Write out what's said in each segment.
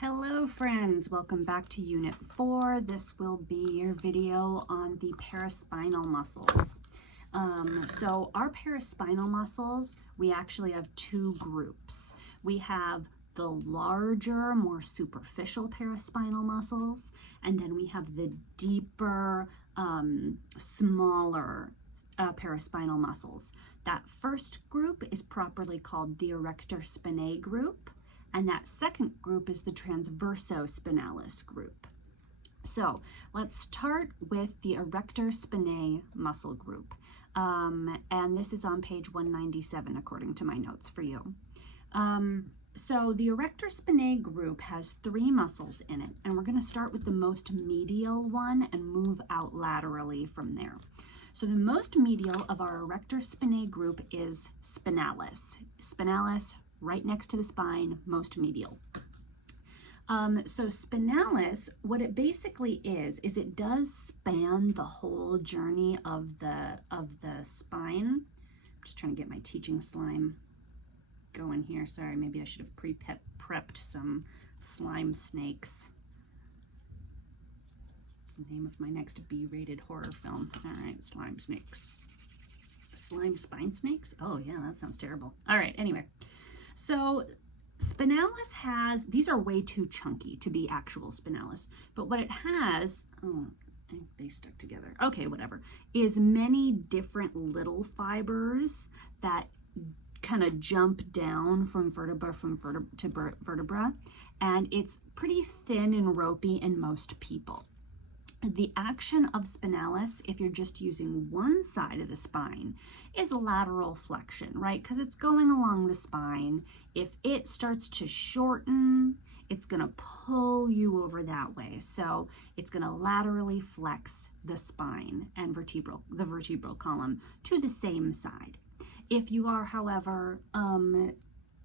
Hello friends, welcome back to Unit 4. This will be your video on the paraspinal muscles. So our paraspinal muscles, we actually have two groups. We have the larger, more superficial paraspinal muscles, and then we have the deeper, smaller paraspinal muscles. That first group is properly called the erector spinae group. And that second group is the transversospinalis group. So let's start with the erector spinae muscle group. And this is on page 197 according to my notes for you. So the erector spinae group has three muscles in it, and we're going to start with the most medial one and move out laterally from there. So the most medial of our erector spinae group is spinalis. Spinalis, right next to the spine, most medial. So spinalis, what it basically is it does span the whole journey of the spine. I'm just trying to get my teaching slime going here. Sorry, maybe I should have prepped some slime snakes. It's the name of my next B-rated horror film. All right, slime snakes. Slime spine snakes? Oh yeah, that sounds terrible. All right, anyway. So spinalis has, these are way too chunky to be actual spinalis, but what it has, oh, they stuck together. Okay, whatever, is many different little fibers that kind of jump down from vertebra to vertebra, and it's pretty thin and ropey in most people. The action of spinalis, if you're just using one side of the spine, is lateral flexion, right? Because it's going along the spine. If it starts to shorten, it's going to pull you over that way. So it's going to laterally flex the spine and the vertebral column to the same side. If you are, however,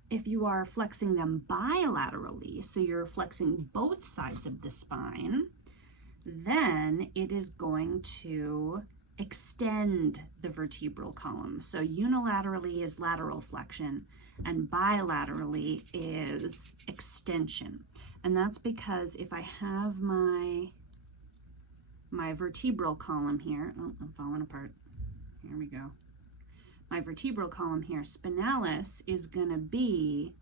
if you are flexing them bilaterally, so you're flexing both sides of the spine, then it is going to extend the vertebral column. So unilaterally is lateral flexion and bilaterally is extension. And that's because if I have my vertebral column here, oh, I'm falling apart. Here we go. My vertebral column here, spinalis is going to be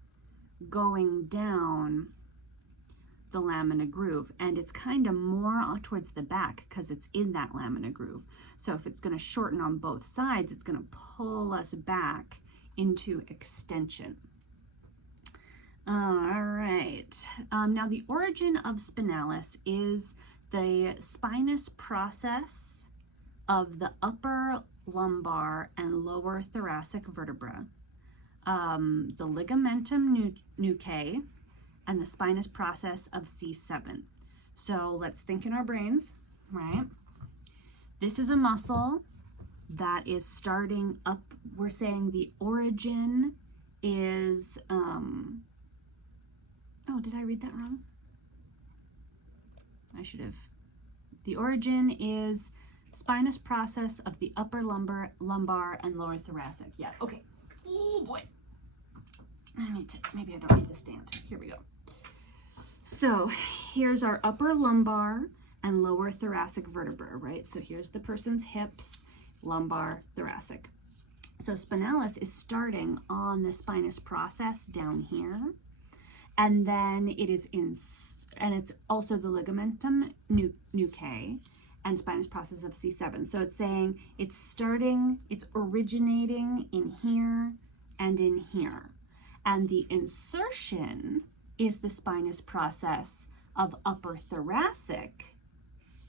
going down the lamina groove, and it's kind of more towards the back because it's in that lamina groove. So if it's going to shorten on both sides, it's going to pull us back into extension. All right. Now the origin of spinalis is the spinous process of the upper lumbar and lower thoracic vertebra, the ligamentum nuchae, and the spinous process of C7. So let's think in our brains, right? This is a muscle that is starting up. We're saying the origin is, oh, did I read that wrong? I should have. The origin is spinous process of the upper lumbar and lower thoracic. Yeah, okay. Oh boy. Maybe I don't need the stand. Here we go. So here's our upper lumbar and lower thoracic vertebra, right? So here's the person's hips, lumbar, thoracic. So spinalis is starting on the spinous process down here, and then it is and it's also the ligamentum nuchae and spinous process of C7. So it's saying it's originating in here and in here. And the insertion is the spinous process of upper thoracic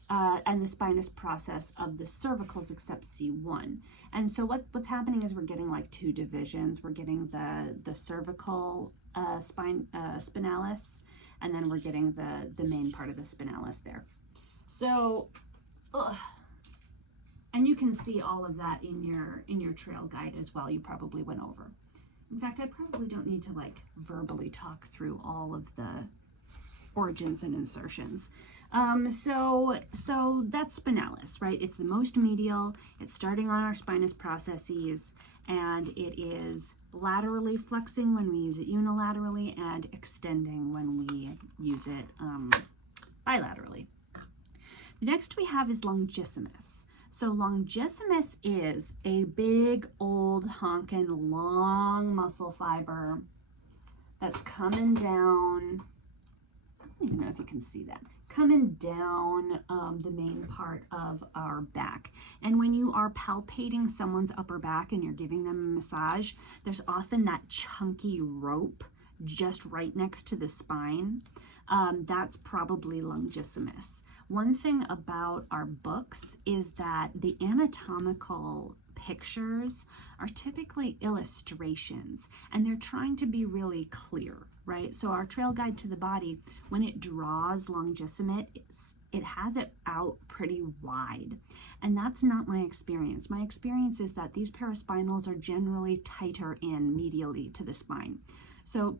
and the spinous process of the cervicals except C1. And so what's happening is we're getting like two divisions. We're getting the cervical spinalis, and then we're getting the main part of the spinalis there. So, and you can see all of that in your trail guide as well. You probably went over. In fact, I probably don't need to like verbally talk through all of the origins and insertions. So that's spinalis, right? It's the most medial. It's starting on our spinous processes, and it is laterally flexing when we use it unilaterally and extending when we use it bilaterally. The next we have is longissimus. So longissimus is a big, old, honkin', long muscle fiber that's coming down. I don't even know if you can see that. Coming down the main part of our back. And when you are palpating someone's upper back and you're giving them a massage, there's often that chunky rope just right next to the spine. That's probably longissimus. One thing about our books is that the anatomical pictures are typically illustrations, and they're trying to be really clear, right? So our trail guide to the body, when it draws longissimus, it has it out pretty wide, and that's not my experience. My experience is that these paraspinals are generally tighter in medially to the spine. So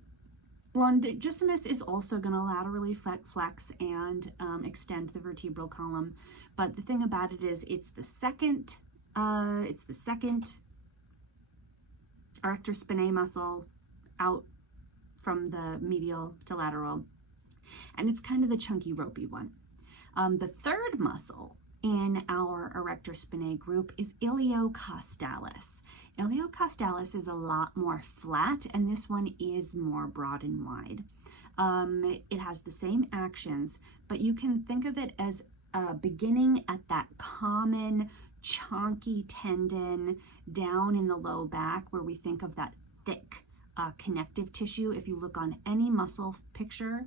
longissimus is also going to laterally flex and extend the vertebral column, but the thing about it is it's the second erector spinae muscle out from the medial to lateral, and it's kind of the chunky ropey one. The third muscle in our erector spinae group is iliocostalis. Iliocostalis is a lot more flat, and this one is more broad and wide. It has the same actions, but you can think of it as beginning at that common chonky tendon down in the low back where we think of that thick connective tissue. If you look on any muscle picture,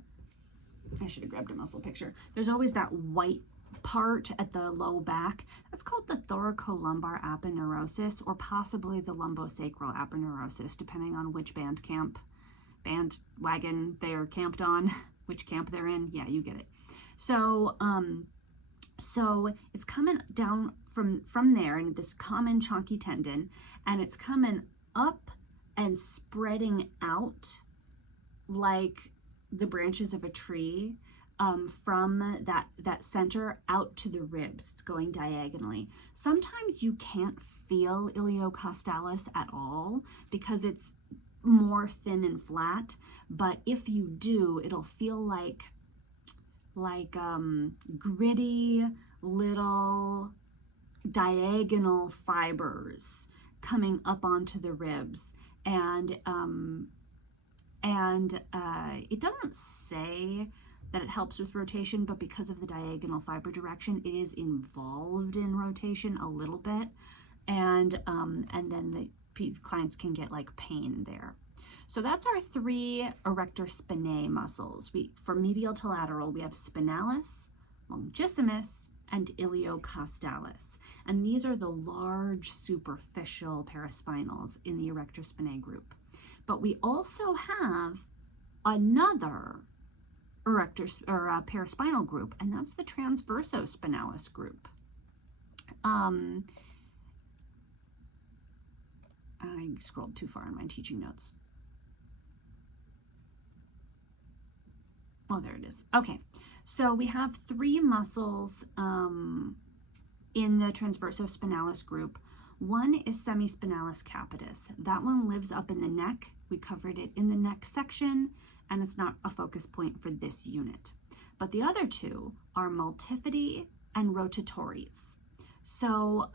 I should have grabbed a muscle picture, there's always that white part at the low back. That's called the thoracolumbar aponeurosis, or possibly the lumbosacral aponeurosis, depending on which bandwagon they are camped on, which camp they're in. Yeah, you get it. So so it's coming down from there in this common chonky tendon, and it's coming up and spreading out like the branches of a tree, from that center out to the ribs. It's going diagonally. Sometimes you can't feel iliocostalis at all because it's more thin and flat, but if you do, it'll feel like gritty little diagonal fibers coming up onto the ribs, and it doesn't say that it helps with rotation, but because of the diagonal fiber direction, it is involved in rotation a little bit, and then the clients can get like pain there. So that's our three erector spinae muscles. For medial to lateral, we have spinalis, longissimus, and iliocostalis. And these are the large superficial paraspinals in the erector spinae group. But we also have another paraspinal group, and that's the transversospinalis group. I scrolled too far in my teaching notes. Oh, there it is. Okay, so we have three muscles in the transversospinalis group. One is semispinalis capitis. That one lives up in the neck. We covered it in the neck section, and it's not a focus point for this unit. But the other two are multifidi and rotatories. So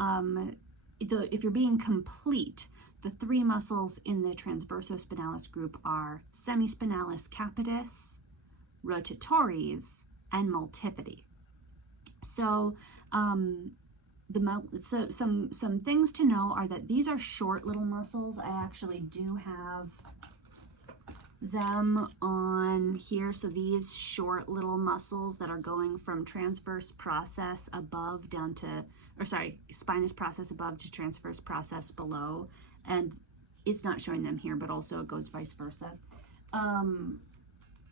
if you're being complete, the three muscles in the transversospinalis group are semispinalis capitis, rotatories, and multifidi. So some things to know are that these are short little muscles. I actually do have them on here. So these short little muscles that are going from transverse process above down to, spinous process above to transverse process below. And it's not showing them here, but also it goes vice versa.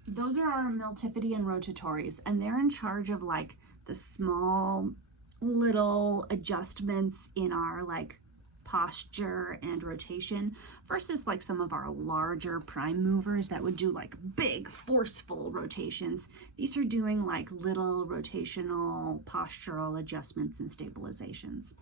Those are our multifidi and rotatories, and they're in charge of like the small little adjustments in our like posture and rotation versus like some of our larger prime movers that would do like big forceful rotations. These are doing like little rotational postural adjustments and stabilizations.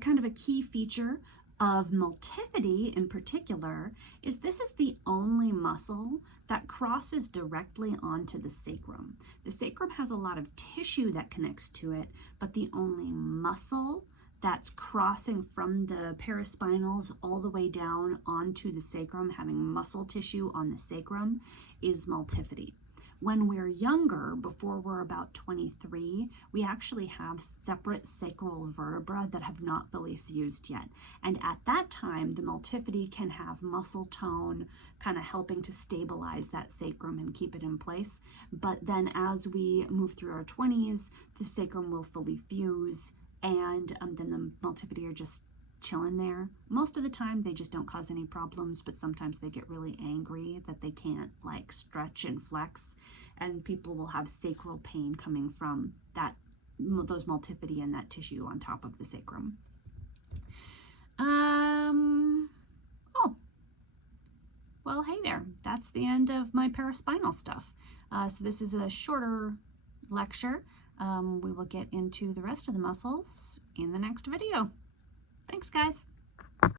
Kind of a key feature of multifidi in particular is this is the only muscle that crosses directly onto the sacrum. The sacrum has a lot of tissue that connects to it, but the only muscle that's crossing from the paraspinals all the way down onto the sacrum, having muscle tissue on the sacrum, is multifidi. When we're younger, before we're about 23, we actually have separate sacral vertebrae that have not fully fused yet. And at that time, the multifidi can have muscle tone, kind of helping to stabilize that sacrum and keep it in place. But then as we move through our 20s, the sacrum will fully fuse, and then the multifidi are just chilling there. Most of the time they just don't cause any problems, but sometimes they get really angry that they can't like stretch and flex, and people will have sacral pain coming from those multifidi and that tissue on top of the sacrum. Oh, well, hey there, that's the end of my paraspinal stuff. So this is a shorter lecture. We will get into the rest of the muscles in the next video. Thanks, guys.